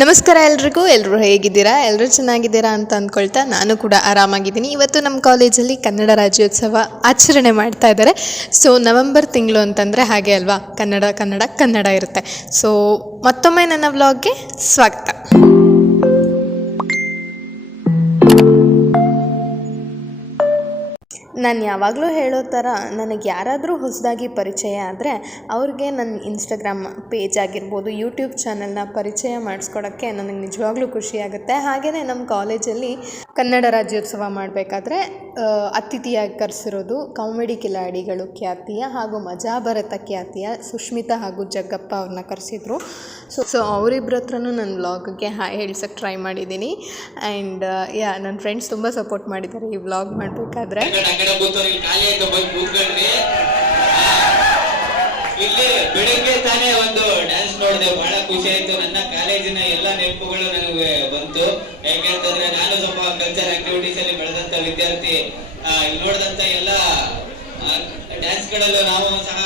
ನಮಸ್ಕಾರ ಎಲ್ರಿಗೂ. ಎಲ್ಲರೂ ಹೇಗಿದ್ದೀರಾ? ಎಲ್ಲರೂ ಚೆನ್ನಾಗಿದ್ದೀರಾ ಅಂತ ಅಂದ್ಕೊಳ್ತಾ ನಾನು ಕೂಡ ಆರಾಮಾಗಿದ್ದೀನಿ. ಇವತ್ತು ನಮ್ಮ ಕಾಲೇಜಲ್ಲಿ ಕನ್ನಡ ರಾಜ್ಯೋತ್ಸವ ಆಚರಣೆ ಮಾಡ್ತಾ ಇದ್ದಾರೆ. ಸೊ ನವೆಂಬರ್ ತಿಂಗಳು ಅಂತಂದರೆ ಹಾಗೆ ಅಲ್ವಾ, ಕನ್ನಡ ಕನ್ನಡ ಕನ್ನಡ ಇರುತ್ತೆ. ಸೊ ಮತ್ತೊಮ್ಮೆ ನನ್ನ ವ್ಲಾಗ್ಗೆ ಸ್ವಾಗತ. ನಾನು ಯಾವಾಗಲೂ ಹೇಳೋ ಥರ ನನಗೆ ಯಾರಾದರೂ ಹೊಸದಾಗಿ ಪರಿಚಯ ಆದರೆ ಅವ್ರಿಗೆ ನನ್ನ ಇನ್ಸ್ಟಾಗ್ರಾಮ್ ಪೇಜ್ ಆಗಿರ್ಬೋದು, ಯೂಟ್ಯೂಬ್ ಚಾನಲ್ನ ಪರಿಚಯ ಮಾಡಿಸ್ಕೊಡೋಕ್ಕೆ ನನಗೆ ನಿಜವಾಗ್ಲೂ ಖುಷಿಯಾಗುತ್ತೆ. ಹಾಗೆಯೇ ನಮ್ಮ ಕಾಲೇಜಲ್ಲಿ ಕನ್ನಡ ರಾಜ್ಯೋತ್ಸವ ಮಾಡಬೇಕಾದ್ರೆ ಅತಿಥಿಯಾಗಿ ಕರೆಸಿರೋದು ಕಾಮಿಡಿ ಕಿಲಾಡಿಗಳು ಖ್ಯಾತಿಯ ಹಾಗೂ ಮಜಾ ಭರತ ಖ್ಯಾತಿಯ ಸುಷ್ಮಿತಾ ಹಾಗೂ ಜಗ್ಗಪ್ಪ ಅವ್ರನ್ನ ಕರೆಸಿದ್ರು. ಸೊ ಅವರಿಬ್ಬರ ಹತ್ರನೂ ನನ್ನ ವ್ಲಾಗ್ಗೆ ಹಾಯ್ ಹೇಳ್ಸೋಕ್ಕೆ ಟ್ರೈ ಮಾಡಿದ್ದೀನಿ. ಆ್ಯಂಡ್ ನನ್ನ ಫ್ರೆಂಡ್ಸ್ ತುಂಬ ಸಪೋರ್ಟ್ ಮಾಡಿದ್ದಾರೆ ಈ ವ್ಲಾಗ್ ಮಾಡಬೇಕಾದ್ರೆ. ಇಲ್ಲಿ ಬೆಳಿಗ್ಗೆ ತಾನೇ ಒಂದು ಡ್ಯಾನ್ಸ್ ನೋಡಿದೆ, ಬಹಳ ಖುಷಿ ಆಯ್ತು. ನನ್ನ ಕಾಲೇಜಿನ ಎಲ್ಲಾ ನೆನಪುಗಳು ನನಗೆ ಬಂತು. ಯಾಕೆಂತಂದ್ರೆ ನಾನು ಸ್ವಲ್ಪ ಕಲ್ಚರ್ ಆಕ್ಟಿವಿಟೀಸ್ ಅಲ್ಲಿ ಬೆಳೆದಂತ ವಿದ್ಯಾರ್ಥಿ. ಇಲ್ಲಿ ನೋಡಿದಂತ ಎಲ್ಲ ಡ್ಯಾನ್ಸ್ ಗಳಲ್ಲೂ ನಾವು ಸಹ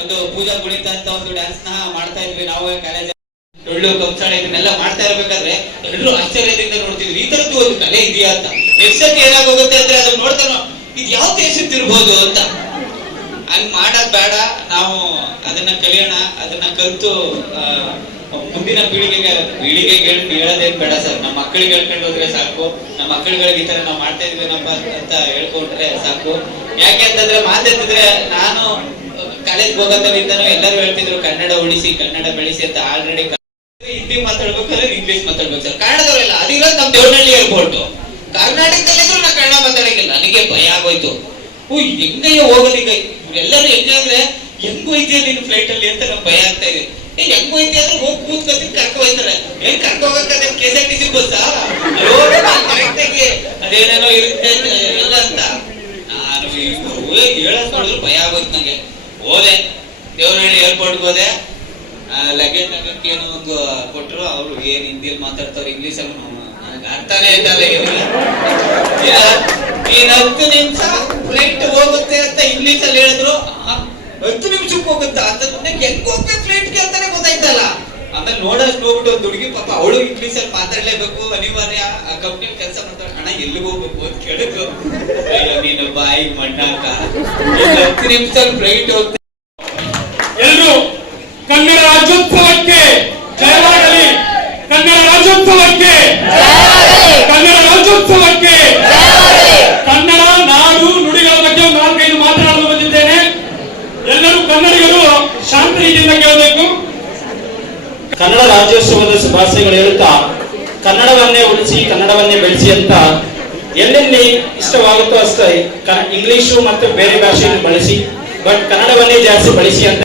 ಒಂದು ಪೂಜಾ ಕುಣಿತ ಅಂತ ಒಂದು ಡ್ಯಾನ್ಸ್ ನ ಮಾಡ್ತಾ ಇದ್ವಿ. ನಾವು ಕಾಲೇಜ್ ಡೊಳ್ಳು ಕಂಸಾಳೆ ಇದನ್ನೆಲ್ಲ ಮಾಡ್ತಾ ಇರ್ಬೇಕಾದ್ರೆ ಎಲ್ಲರೂ ಆಶ್ಚರ್ಯದಿಂದ ನೋಡ್ತಿದ್ವಿ, ಈ ತರದ್ದು ಒಂದು ಕಲೆ ಇದೆಯಾ ಅಂತ. ನೆಕ್ಸ್ಟ್ ಸತಿ ಏನಾಗೋಗುತ್ತೆ ಅಂದ್ರೆ ಅದನ್ನ ನೋಡ್ತಾನೋ ಇದು ಯಾವ ದೇಶದ್ದಿರ್ಬೋದು ಅಂತ. ಹಂಗ್ ಮಾಡೋದ್ ಬೇಡ, ನಾವು ಅದನ್ನ ಕಲಿಯೋಣ. ಅದನ್ನ ಕಲಿತು ಮುಂದಿನ ಪೀಳಿಗೆಗೆ ಹೇಳೋದೇನ್ ಬೇಡ ಸರ್. ನಮ್ಮ ಮಕ್ಕಳಿಗೆ ಹೇಳ್ಕೊಂಡು ಹೋದ್ರೆ ಸಾಕು. ನಮ್ಮ ಮಕ್ಕಳುಗಳಿಗೆ ಈ ತರ ನಾವು ಮಾಡ್ತಾ ಇದೀವಿ ಅಂತ ಹೇಳ್ಕೊಂಡ್ರೆ ಸಾಕು. ಯಾಕೆ ಅಂತಂದ್ರೆ ಮಾತಾಡ್ತಿದ್ರೆ ನಾನು ಕಾಲೇಜ್ ಹೋಗೋದ್ರಿಂದನೂ ಎಲ್ಲರೂ ಹೇಳ್ತಿದ್ರು ಕನ್ನಡ ಉಳಿಸಿ ಕನ್ನಡ ಬೆಳೆಸಿ ಅಂತ. ಆಲ್ರೆಡಿ ಹಿಂದಿ ಮಾತಾಡ್ಬೇಕಾದ್ರೆ ಇಂಗ್ಲಿಷ್ ಮಾತಾಡ್ಬೇಕು ಸರ್. ಕನ್ನಡದವರೆಲ್ಲ ಅದಿರೋದು ನಮ್ ದೇವನಹಳ್ಳಿ ಏರ್ಪೋರ್ಟ್. ಕರ್ನಾಟಕದಲ್ಲಿದ್ರು ನಾ ಕನ್ನಡ ಮಾತಾಡಂಗಿಲ್ಲ. ನನಗೆ ಭಯ ಆಗೋಯ್ತು. ಹೆಂಗಯ್ಯ ಹೋಗೋದೀಗ ಎಲ್ಲರೂ ಹೆಂಗ ಅಂದ್ರೆ ಹೆಂಗ್ ಹೋಯ್ತೀಯ ನೀನು ಫ್ಲೈಟ್ ಅಲ್ಲಿ ಅಂತ ನಮ್ಗೆ ಭಯ ಆಗ್ತಾ ಇದೆ. ಹೆಂಗ್ ಹೋಯ್ತೀಯ ಅಂದ್ರೆ ಹೋಗಿ ಕೂತ್ಕೊತೀನಿ ಕರ್ಕೊ ಹೋಯ್ತಾರೆ. ಹೆಂಗ್ ಕರ್ಕೊ ಹೋಗಕ್ಕೆ KSRTC ಬಸ್ಸಾ ಕರೆಕ್ಟ್ ಆಗಿ ಅದೇನೇನೋ ಇರುತ್ತೆ ಎಲ್ಲ ಅಂತ ನಾನು ಹೇಳಕ್ ನೋಡಿದ್ರು ಭಯ ಆಗೋಯ್ತು ನಂಗೆ. ಹೋದೆ ದೇವನಹಳ್ಳಿ ಏರ್ಪೋರ್ಟ್ಗೆ ಹೋದೆ. ಲಗೇಜ್ ಆಗಕ್ಕೆ ಏನೋ ಒಂದು ಕೊಟ್ರು. ಅವ್ರು ಏನ್ ಹಿಂದಿಯಲ್ಲಿ ಮಾತಾಡ್ತಾವ್ರು, ಇಂಗ್ಲಿಷ್ ಅಲ್ಲಿ ನನಗೆ ಅರ್ಥನೇ ಇದ್ದಲ್ಲ. ನೀನ್ 10 ನಿಮಿಷ ಫ್ಲೈಟ್ ಹೋಗುತ್ತೆ ಅಂತ ಇಂಗ್ಲಿಷ್ ಅಲ್ಲಿ ಹೇಳಿದ್ರು. 10 ನಿಮಿಷಕ್ಕೆ ಹೋಗುತ್ತಾ ಅಂತ ಹೆಂಗ್ ಹೋಗ್ಬೇಕು ಫ್ಲೈಟ್ಗೆ ಅಂತಾನೆ ಗೊತ್ತಾಯ್ತಲ್ಲ. ಆಮೇಲೆ ನೋಡೋಷ್ಟು ಹೋಗ್ಬಿಟ್ಟು ಒಂದು ಹುಡುಗಿ ಪಾಪ ಅವಳು ಇಂಗ್ಲಿಷ್ ಅಲ್ಲಿ ಮಾತಾಡ್ಲೇಬೇಕು, ಅನಿವಾರ್ಯ. ಆ ಕಂಪ್ನಿ ಕೆಲಸ ಮಾಡ್ತಾಳೆ. ಹಣ ಎಲ್ಲಿಗೆ ಹೋಗ್ಬೇಕು ಅಂತ ಕೇಳಿದ್ರು. ನೀನು ಬಾಯಿ ಮಣ್ಣಾಕ 10 ನಿಮಿಷದಲ್ಲಿ ಫ್ಲೈಟ್ ಹೋಗ್ತಾ. ಎಲ್ಲರೂ ಕನ್ನಡ ರಾಜ್ಯೋತ್ಸವಕ್ಕೆ ಜಯವಾಗಲಿ. ಕನ್ನಡ ರಾಜ್ಯೋತ್ಸವಕ್ಕೆ, ಕನ್ನಡ ರಾಜ್ಯೋತ್ಸವಕ್ಕೆ. ಕನ್ನಡ ನಾಡು ನುಡಿಗಳ ಬಗ್ಗೆ ಒಂದು 4-5 ಮಾತನಾಡಲು ಬಂದಿದ್ದೇನೆ. ಎಲ್ಲರೂ ಕನ್ನಡಿಗರು ಶಾಂತ ರೀತಿಯಿಂದ ಕೇಳಬೇಕು. ಕನ್ನಡ ರಾಜ್ಯೋತ್ಸವದ ಶುಭಾಶಯಗಳು ಹೇಳುತ್ತಾ, ಕನ್ನಡವನ್ನೇ ಉಳಿಸಿ ಕನ್ನಡವನ್ನೇ ಬೆಳೆಸಿ ಅಂತ ಎಲ್ಲೆಲ್ಲಿ ಇಷ್ಟವಾಗುತ್ತೋ ಅಷ್ಟೇ ಇಂಗ್ಲಿಷು ಮತ್ತು ಬೇರೆ ಭಾಷೆಯನ್ನು ಬಳಸಿ, ಬಟ್ ಕನ್ನಡವನ್ನೇ ಜಾಸ್ತಿ ಬಳಸಿ ಅಂತ.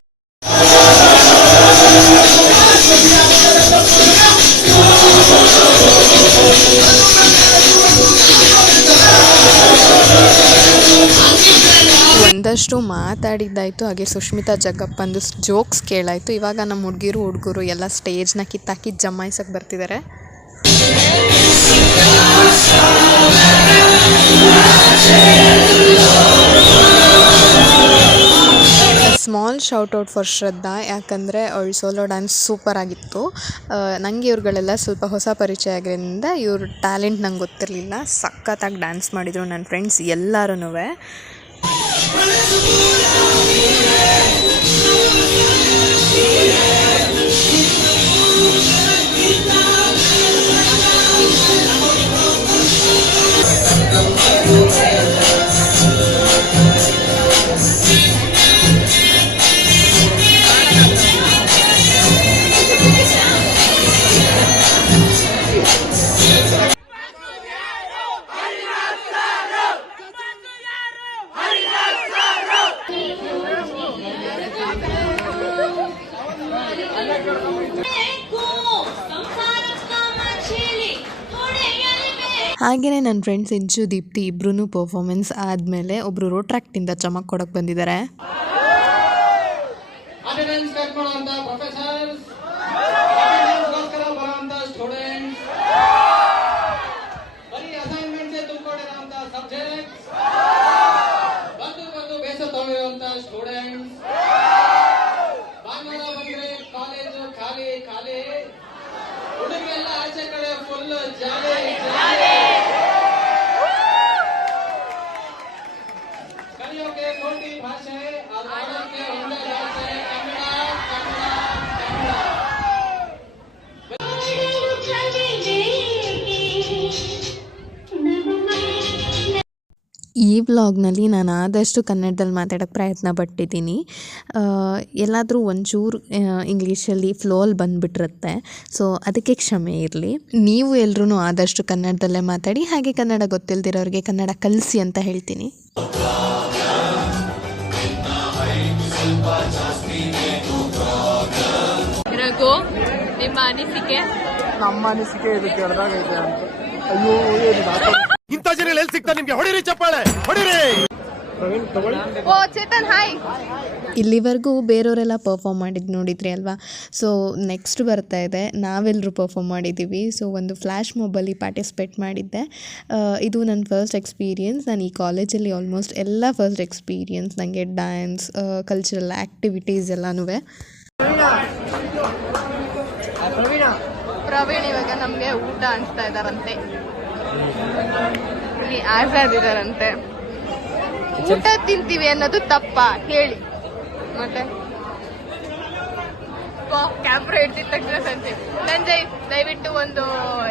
ಒಂದಷ್ಟು ಮಾತಾಡಿದ್ದಾಯಿತು. ಹಾಗೆ ಸುಷ್ಮಿತಾ ಜಗ್ಗಪ್ಪಂದು ಜೋಕ್ಸ್ ಕೇಳಾಯಿತು. ಇವಾಗ ನಮ್ಮ ಹುಡುಗರು ಎಲ್ಲ ಸ್ಟೇಜ್ನ ಕಿತ್ತಾಕಿ ಜಮಾಯಿಸಕ್ಕೆ ಬರ್ತಿದ್ದಾರೆ. ಸ್ಮಾಲ್ ಶೌಟ್ಔಟ್ ಫಾರ್ ಶ್ರದ್ಧಾ, ಯಾಕಂದರೆ ಅವಳು ಸೋಲೋ ಡ್ಯಾನ್ಸ್ ಸೂಪರ್ ಆಗಿತ್ತು. ನನಗೆ ಇವ್ರುಗಳೆಲ್ಲ ಸ್ವಲ್ಪ ಹೊಸ ಪರಿಚಯ ಆಗಿರೋದ್ರಿಂದ ಇವ್ರ ಟ್ಯಾಲೆಂಟ್ ನಂಗೆ ಗೊತ್ತಿರಲಿಲ್ಲ. ಸಖತ್ತಾಗಿ ಡ್ಯಾನ್ಸ್ ಮಾಡಿದರು ನನ್ನ ಫ್ರೆಂಡ್ಸ್ ಎಲ್ಲರೂ. ಹಾಗೆಯೇ ನನ್ನ ಫ್ರೆಂಡ್ಸ್ ಇಂಚು ದೀಪ್ತಿ ಇಬ್ಬರೂ ಪರ್ಫಾರ್ಮೆನ್ಸ್ ಆದಮೇಲೆ ಒಬ್ಬರು ರೋಟ್ರಾಕ್ಟಿಂದ ಚಮಕ್ ಕೊಡೋಕ್ಕೆ ಬಂದಿದ್ದಾರೆ. ಕಾಲೇಜು ಖಾಲಿ ಖಾಲಿ ಹುಡುಗ ಹುಡುಗರಿಗೆಲ್ಲ ಆಚೆ ಕಡೆ ಫುಲ್ ಜಾಲಿ ಜಾಲಿ. ಕಲಿಯೋಕೆ ಕೋಟಿ ಭಾಷೆ, ಅದು ಆಡೋಕೆ ಒಂದೇ ಭಾಷೆ, ಕನ್ನಡ ಕನ್ನಡ ಕನ್ನಡ. ಈ ವ್ಲಾಗ್ನಲ್ಲಿ ನಾನು ಆದಷ್ಟು ಕನ್ನಡದಲ್ಲಿ ಮಾತಾಡೋಕ್ಕೆ ಪ್ರಯತ್ನ ಪಟ್ಟಿದ್ದೀನಿ. ಎಲ್ಲಾದರೂ ಒಂಚೂರು ಇಂಗ್ಲೀಷಲ್ಲಿ ಫ್ಲೋಲ್ಲಿ ಬಂದುಬಿಟ್ಟಿರುತ್ತೆ, ಸೊ ಅದಕ್ಕೆ ಕ್ಷಮೆ ಇರಲಿ. ನೀವು ಎಲ್ಲರೂ ಆದಷ್ಟು ಕನ್ನಡದಲ್ಲೇ ಮಾತಾಡಿ, ಹಾಗೆ ಕನ್ನಡ ಗೊತ್ತಿಲ್ಲದಿರೋರಿಗೆ ಕನ್ನಡ ಕಲಿಸಿ ಅಂತ ಹೇಳ್ತೀನಿ. ರಘು, ನಿಮ್ಮ ಅನಿಸಿಕೆ? ನಮ್ಮ ಅನಿಸಿಕೆ ಇದು ಕೆಳದಾಗೈತೆ ಅಂತ. ಅಯ್ಯೋ ಇಂಥ ಜನ ಎಲ್ಲಿ ಸಿಗ್ತಾರೆ ನಿಮ್ಗೆ? ಹೊಡಿರಿ ಚಪ್ಪಾಳೆ ಹೊಡಿರಿ. ಓ ಚೇತನ್, ಹಾಯ್. ಇಲ್ಲಿವರೆಗೂ ಬೇರೆಯವರೆಲ್ಲ ಪರ್ಫಾರ್ಮ್ ಮಾಡಿದ್ದು ನೋಡಿದ್ರಿ ಅಲ್ವಾ. ಸೊ ನೆಕ್ಸ್ಟ್ ಬರ್ತಾ ಇದೆ, ನಾವೆಲ್ಲರೂ ಪರ್ಫಾರ್ಮ್ ಮಾಡಿದ್ದೀವಿ. ಸೊ ಒಂದು ಫ್ಲ್ಯಾಶ್ ಮೊಬಲ್ಲಿ ಪಾರ್ಟಿಸಿಪೇಟ್ ಮಾಡಿದ್ದೆ. ಇದು ನನ್ನ ಫಸ್ಟ್ ಎಕ್ಸ್ಪೀರಿಯನ್ಸ್. ನಾನು ಈ ಕಾಲೇಜಲ್ಲಿ ಆಲ್ಮೋಸ್ಟ್ ಎಲ್ಲ ಫಸ್ಟ್ ಎಕ್ಸ್ಪೀರಿಯನ್ಸ್. ನನಗೆ ಡ್ಯಾನ್ಸ್, ಕಲ್ಚರಲ್ ಆ್ಯಕ್ಟಿವಿಟೀಸ್ ಎಲ್ಲನೂ. ಪ್ರವೀಣ್ ಇವಾಗ ನಮಗೆ ಊಟ ಅನಿಸ್ತಾ ಇದ್ದಾರಂತೆ, ಇಲ್ಲಿ ಆಜಾದ್ ಇದಾರಂತೆ. ಊಟ ತಿಂತೀವಿ ಅನ್ನೋದು ತಪ್ಪ ಹೇಳಿ ಮತ್ತೆ? ಕ್ಯಾಮ್ರಾ ಹಿಡ್ದಿದ ತಕ್ಷಣ ಸಂಜಯ್ ದಯವಿಟ್ಟು ಒಂದು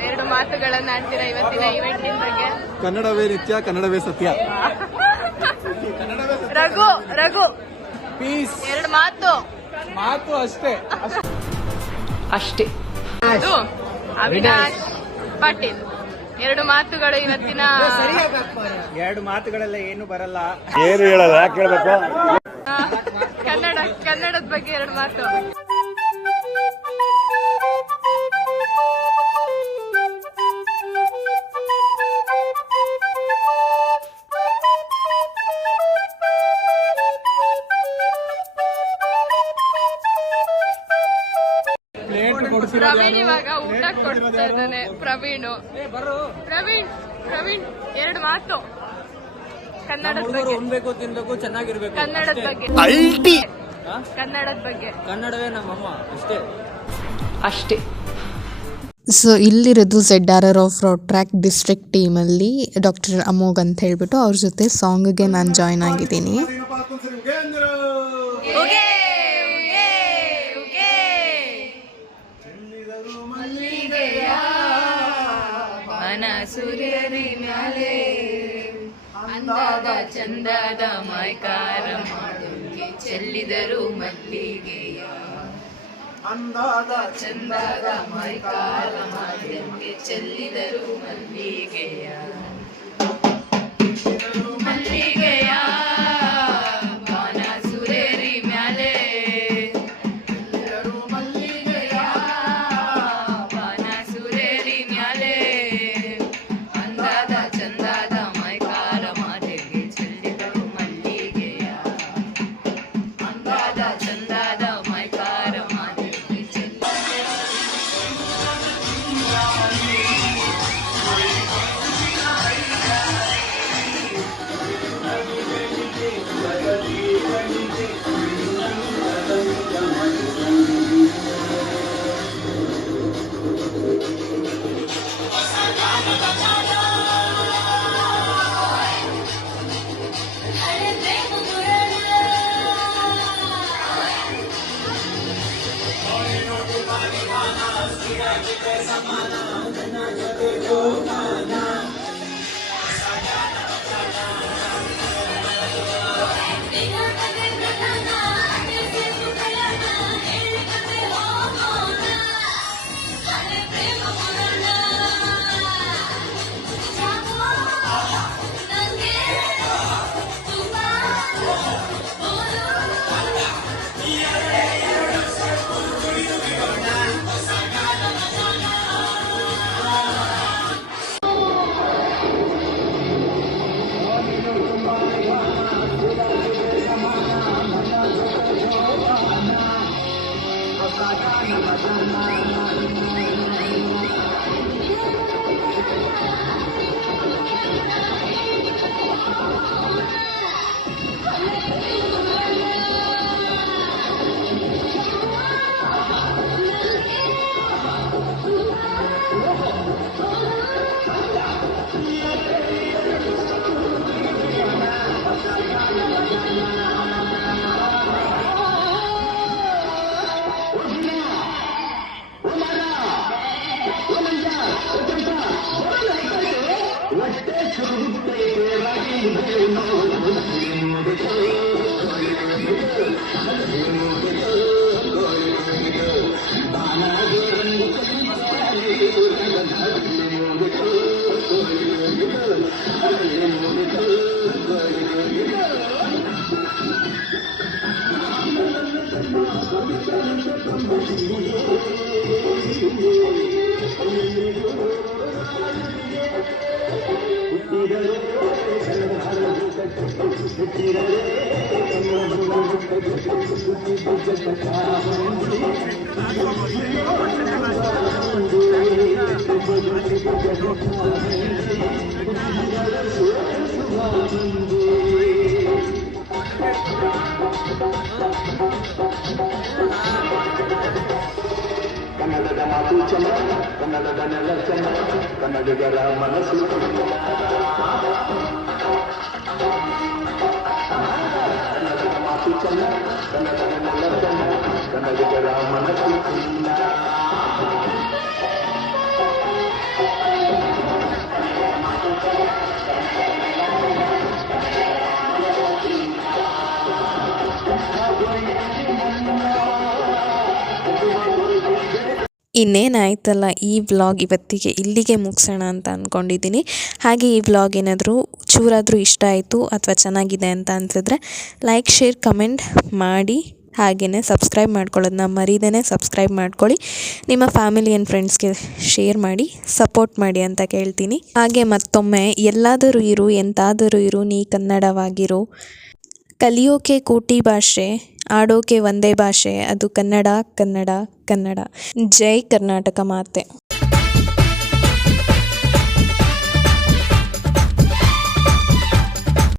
2 ಮಾತುಗಳನ್ನ ಆಡ್ತೀರಾ ಇವತ್ತಿನ ಇವೆಂಟಿನ ಬಗ್ಗೆ? ಕನ್ನಡವೇ ನಿತ್ಯ, ಕನ್ನಡವೇ ಸತ್ಯ. ರಘು ಪೀಸ್. 2 ಮಾತು ಅಷ್ಟೇ. ಅದು ಅವಿನಾಶ್ ಪಾಟೀಲ್ 2 ಮಾತುಗಳು ಇವತ್ತಿನ. 2 ಮಾತುಗಳೆಲ್ಲ ಏನು ಬರಲ್ಲ, ಏನು ಹೇಳಲ್ಲ, ಯಾಕೆ ಹೇಳ್ಬೇಕು? ಕನ್ನಡದ ಬಗ್ಗೆ 2 ಮಾತು. ಪ್ರವೀಣ್ ಇವಾಗ ಊಟ ಕೊಡ್ತಾ ಇದ್ದಾನೆ. ಪ್ರವೀಣ್ 2 ಮಾತು ಕನ್ನಡದ ಬಗ್ಗೆ. ಉಣ್ಬೇಕು, ತಿನ್ಬೇಕು, ಚೆನ್ನಾಗಿರ್ಬೇಕು. ಕನ್ನಡದ ಬಗ್ಗೆ. ಕನ್ನಡದ ಬಗ್ಗೆ. ಕನ್ನಡವೇ ನಮ್ಮಮ್ಮ, ಅಷ್ಟೇ. ಸೊ ಇಲ್ಲಿರೋದು ZRR off road track district ಟೀಮಲ್ಲಿ ಡಾಕ್ಟರ್ ಅಮೋಘ್ ಅಂತ ಹೇಳ್ಬಿಟ್ಟು ಅವ್ರ ಜೊತೆ ಸಾಂಗ್ಗೆ ನಾನು ಜಾಯ್ನ್ ಆಗಿದ್ದೀನಿ. ಸೂರ್ಯರಿ ಮ್ಯಾಲೆ ಅಂದಾದ ಚಂದದ ಮೈಕಾರ ಮಾಡೋಕೆ ಚೆಲ್ಲಿದರು ಮಲ್ಲಿಗೆಯ. ಅಂದಾದ ಚಂದದ ಮೈಕಾರ ಮಾಡೋಕೆ ಚೆಲ್ಲಿದರು ಮಲ್ಲಿಗೆಯ. ಮಲ್ಲಿಗೆಯ ಬಾನ ಸೂರ್ಯರಿ ಮ್ಯಾಲೆ ಮಲ್ಲಿಗೆಯ ಬಾನ ಸೂರ್ಯರಿ ಮ್ಯಾಲೆ ಅಂದಾದ ಚಂದದ ಮೈಕಾರ ಮಾತೆಗೆ ಚೆಲ್ಲಿದರು ಮಲ್ಲಿಗೆಯ. ಅಂದಾದ ಚಂದದ ಮೈಕಾರ ಮಾತೆಗೆ ಚೆಲ್ಲಿದರು. ಕನ್ನಡದ ಮಾತು ಚಂದ, ಕನ್ನಡದ ನೆಲ ಚಂದ, ಕನ್ನಡಿಗರ ಮನಸ್ಸು ಕನ್ನಡದ ಮಾತು ಚಂದ, ಕನ್ನಡದ ನೆಲ ಚಂದ, ಕನ್ನಡಿಗರ ಮನಸ್ಸು ಇನ್ನೇನಾಯ್ತಲ್ಲ, ಈ ವ್ಲಾಗ್ ಇವತ್ತಿಗೆ ಇಲ್ಲಿಗೆ ಮುಗಿಸೋಣ ಅಂತ ಅಂದ್ಕೊಂಡಿದ್ದೀನಿ. ಹಾಗೆ ಈ ವ್ಲಾಗ್ ಏನಾದರೂ ಚೂರಾದರೂ ಇಷ್ಟ ಆಯಿತು ಅಥವಾ ಚೆನ್ನಾಗಿದೆ ಅಂತ ಅನಿಸಿದ್ರೆ ಲೈಕ್, ಶೇರ್, ಕಮೆಂಟ್ ಮಾಡಿ. ಹಾಗೆಯೇ ಸಬ್ಸ್ಕ್ರೈಬ್ ಮಾಡ್ಕೊಳ್ಳೋದನ್ನ ಮರೀದೇ ಸಬ್ಸ್ಕ್ರೈಬ್ ಮಾಡ್ಕೊಳ್ಳಿ. ನಿಮ್ಮ ಫ್ಯಾಮಿಲಿ ಆ್ಯಂಡ್ ಫ್ರೆಂಡ್ಸ್ಗೆ ಶೇರ್ ಮಾಡಿ, ಸಪೋರ್ಟ್ ಮಾಡಿ ಅಂತ ಕೇಳ್ತೀನಿ. ಹಾಗೆ ಮತ್ತೊಮ್ಮೆ ಎಲ್ಲಾದರೂ ಇರು, ಎಂತಾದರೂ ಇರು, ನೀ ಕನ್ನಡವಾಗಿರು. ಕಲಿಯೋಕೆ ಕೋಟಿ ಭಾಷೆ, ಆಡೋಕೆ ಒಂದೇ ಭಾಷೆ, ಅದು ಕನ್ನಡ, ಕನ್ನಡ, ಕನ್ನಡ. ಜೈ ಕರ್ನಾಟಕ ಮಾತೆ.